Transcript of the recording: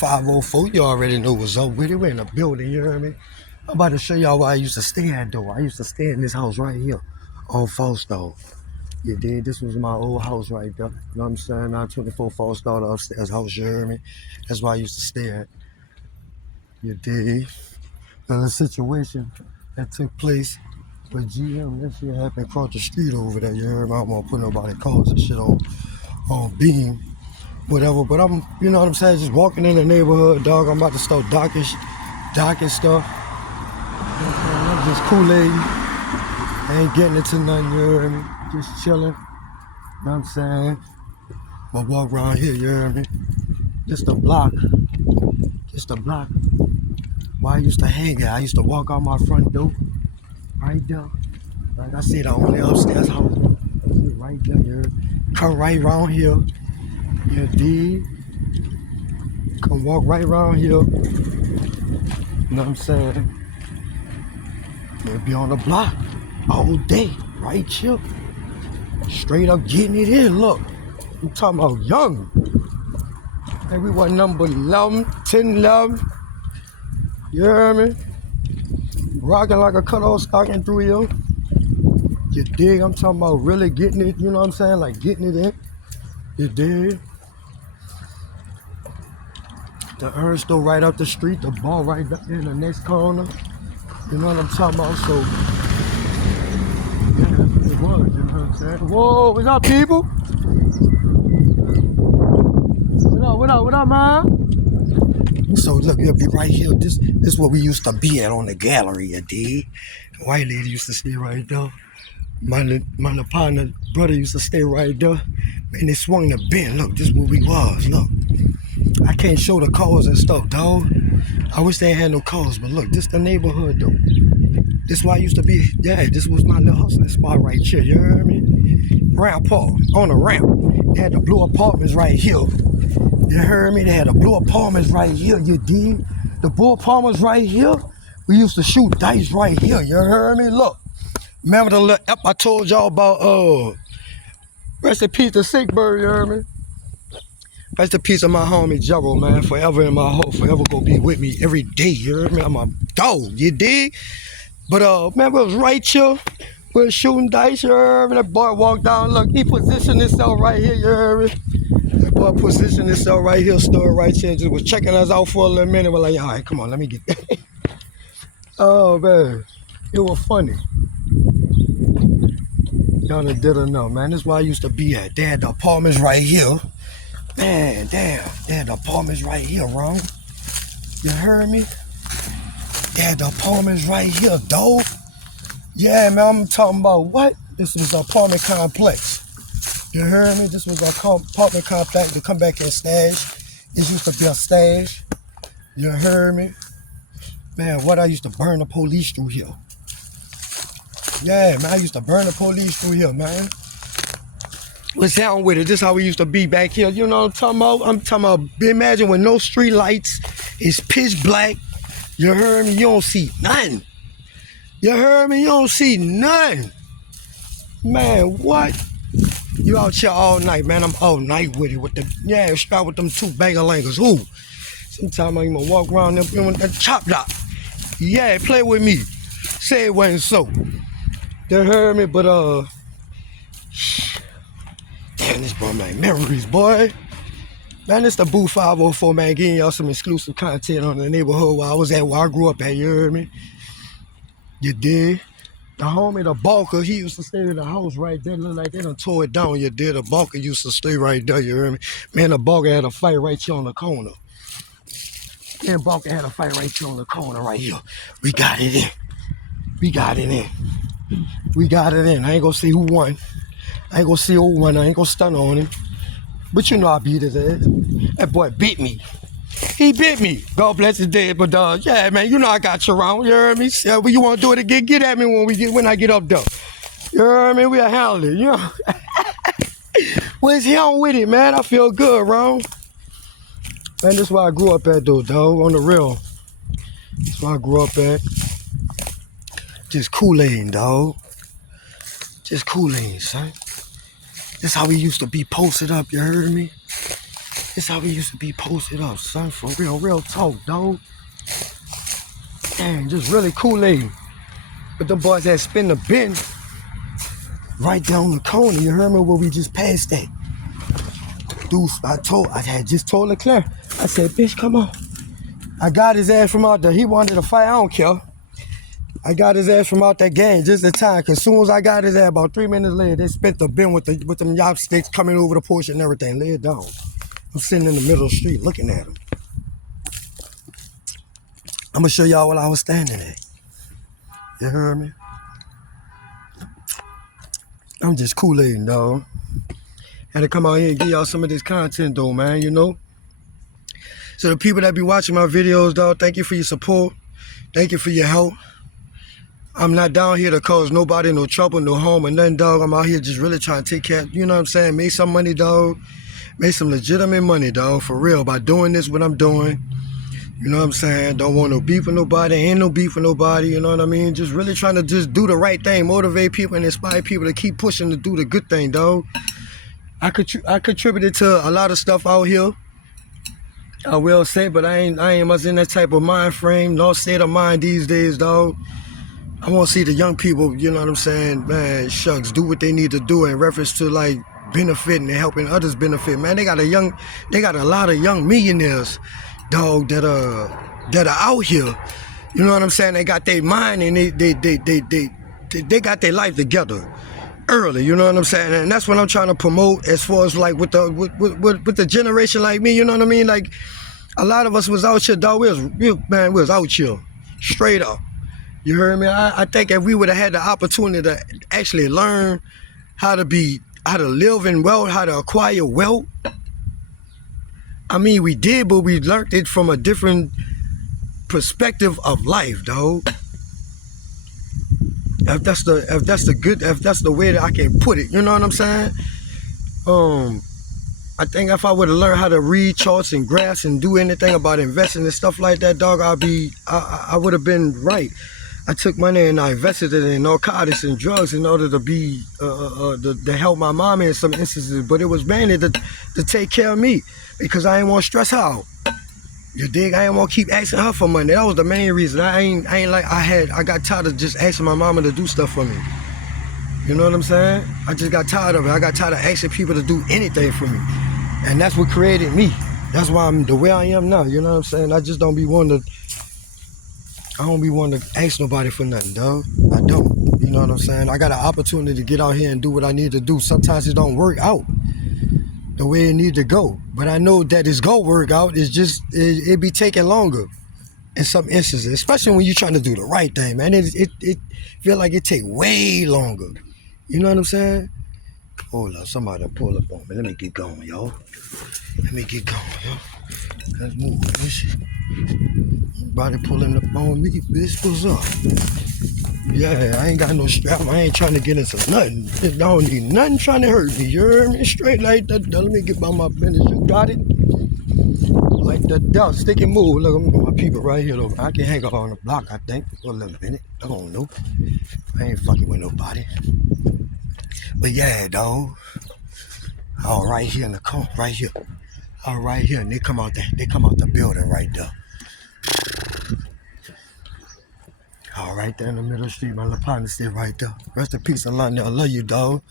504, you already know what's up with it. We're in the building, you heard me? I'm about to show y'all where I used to stay at, though. I used to stay in this house right here on Falstaff. You did. This was my old house right there. You know what I'm saying? 924 Falstaff, the upstairs house, you heard me? That's where I used to stay at. You did. The situation that took place with GM, that shit happened across the street over there, you heard me? I don't want to put nobody calls and shit on Beam. Whatever, but I'm, you know what I'm saying, just walking in the neighborhood, dog. I'm about to start docking stuff. You know what I'm saying? I'm just Kool-Aid. I ain't getting into nothing, you heard me? Just chilling. You know what I'm saying? I walk around here, you heard me? Just a block. Where I used to hang at. I used to walk out my front door. Right there. Like I said, the only upstairs house. Right there, you heard me? Come right around here. You did. Come walk right around here. You know what I'm saying? You'll be on the block all day, right here. Straight up getting it in. Look, I'm talking about young. Hey, we want number 11, 10, 11. You hear me? Rocking like a cut-off stocking through here. You dig? I'm talking about really getting it, you know what I'm saying? Like getting it in. You dig? The urn store right up the street, the bar right in the next corner. You know what I'm talking about? So, yeah, that's what it was, you know what I'm saying? Whoa, what's up, people? What up, man? So, look, you'll be right here. This is where we used to be at on the gallery, you dig? The white lady used to stay right there. My partner, brother used to stay right there. Man, they swung the bend. Look, this is where we was, look. I can't show the cars and stuff, dog. I wish they had no cars, but look, this the neighborhood, though. This why I used to be, yeah, this was my little hustling spot right here, you heard me? Ramp park, on the ramp. They had the blue apartments right here. You heard me? They had the blue apartments right here, you dig? The blue apartments right here. We used to shoot dice right here, you heard me? Look, remember the little app I told y'all about, rest in peace to Sick Bird, you heard me? Rest in peace of my homie Gerald, man. Forever in my heart, forever gonna be with me every day, you heard me? I'm a dog, you dig? But man, we was right here. We was shooting dice, you heard me? That boy walked down, look, he positioned himself right here, you heard me? That boy positioned himself right here, stood right here, just was checking us out for a little minute. We're like, all right, come on, let me get that. Oh, man, it was funny. Y'all didn't know, man. This is where I used to be at. They had the apartments right here. Man, damn, they had the apartments right here, wrong? You heard me? They had the apartments right here, dog. Yeah, man, I'm talking about what? This was an apartment complex. You heard me? This was an apartment complex to come back and stash. This used to be a stash. You heard me? Man, what I used to burn the police through here. Yeah, man, I used to burn the police through here, man. What's down with it? This is how we used to be back here. You know what I'm talking about? I'm talking about, imagine with no street lights, it's pitch black. You heard me? You don't see nothing. You heard me? You don't see nothing. Man, what? You out here all night, man. I'm all night with it. With the, yeah, strap with them two bang-a-langers. Ooh. Sometimes I even walk around them with that chop block. Yeah, play with me. Say it wasn't so. You heard me? But, damn, this brought my memories, boy. Man, it's the Boo 504, man, getting y'all some exclusive content on the neighborhood where I was at, where I grew up at, you heard me? You did? The homie, the Balker, he used to stay in the house right there. Look like they done tore it down, you did? The Balker used to stay right there, you heard me? Man, the Balker had a fight right here on the corner. Man, Balker had a fight right here on the corner right here. We got it in. We got it in. We got it in. I ain't gonna say who won. I ain't gonna say who won. I ain't gonna stun on him. But you know I beat his ass. That boy beat me. He bit me. God bless his dead, but yeah, man, you know I got you around. You heard me? So, when you want to do it again, get at me when I get up there. You heard me? We'll handle it, you know. Where's he on with it, man? I feel good, wrong? Man, this is where I grew up at, though, dog. On the real. That's where I grew up at. Just Kool-Aid, dog. Just Kool-Aid, son. This how we used to be posted up, you heard me? This This how we used to be posted up, son. For real talk, dog. Dang, just really Kool-Aid. But the boys had spin the bin right down the corner. You heard me where we just passed that. Dude, I had just told Leclerc. I said, bitch, come on. I got his ass from out there. He wanted to fight, I don't care. I got his ass from out that game just in time. Cause soon as I got his ass, about 3 minutes later, they spent the bin with them yardstick coming over the porch and everything. Lay it down. I'm sitting in the middle of the street looking at him. I'm gonna show y'all what I was standing at. You heard me? I'm just Kool-Aiding, dog. Had to come out here and give y'all some of this content, though, man, you know? So the people that be watching my videos, dog, thank you for your support. Thank you for your help. I'm not down here to cause nobody no trouble, no harm, or nothing, dog. I'm out here just really trying to take care, you know what I'm saying? Make some money, dog. Make some legitimate money, dog, for real. By doing this, what I'm doing. You know what I'm saying? Don't want no beef with nobody. Ain't no beef with nobody, you know what I mean? Just really trying to just do the right thing. Motivate people and inspire people to keep pushing to do the good thing, dog. I contributed to a lot of stuff out here. I will say, but I ain't much in that type of mind frame, no state of mind these days, dog. I want to see the young people, you know what I'm saying, man, shucks, do what they need to do in reference to like benefiting and helping others benefit. Man, they got a lot of young millionaires, dog, that are out here. You know what I'm saying? They got their mind and they got their life together early, you know what I'm saying? And that's what I'm trying to promote as far as like with the generation like me, you know what I mean? Like a lot of us was out here, dog. We was out here, straight up. You heard me? I think if we would have had the opportunity to actually learn how to live in wealth, how to acquire wealth. I mean, we did, but we learned it from a different perspective of life, dog. If that's the way that I can put it, you know what I'm saying? I think if I would have learned how to read charts and graphs and do anything about investing and stuff like that, dog, I would have been right. I took money and I invested it in narcotics and drugs in order to help my mom in some instances, but it was mainly to take care of me because I ain't want to stress her out. You dig? I ain't want to keep asking her for money. That was the main reason. I got tired of just asking my mama to do stuff for me. You know what I'm saying? I just got tired of it. I got tired of asking people to do anything for me. And that's what created me. That's why I'm the way I am now. You know what I'm saying? I just don't be wanting to ask nobody for nothing, dog. I don't. You know what I'm saying? I got an opportunity to get out here and do what I need to do. Sometimes it don't work out the way it need to go. But I know that it's gonna work out. It's just, it be taking longer in some instances, especially when you're trying to do the right thing, man. It feel like it take way longer. You know what I'm saying? Hold up, somebody pull up on me. Let me get going, y'all. Let me get going, y'all. Let's move, bitch. Somebody pulling up on me, bitch. What's up? Yeah, I ain't got no strap. I ain't trying to get into nothing. I don't need nothing trying to hurt me. You heard me? Straight like that. Let me get by my business. You got it? Like that. Stick and move. Look, I'm my people right here, though. I can hang up on the block, I think, for a little minute. I don't know. I ain't fucking with nobody. But yeah, dog. All right here in the corner, right here. All right here, and they come out the building right there. All right there in the middle of the street, my little partner stay right there. Rest in peace, Alanya. I love you, dog.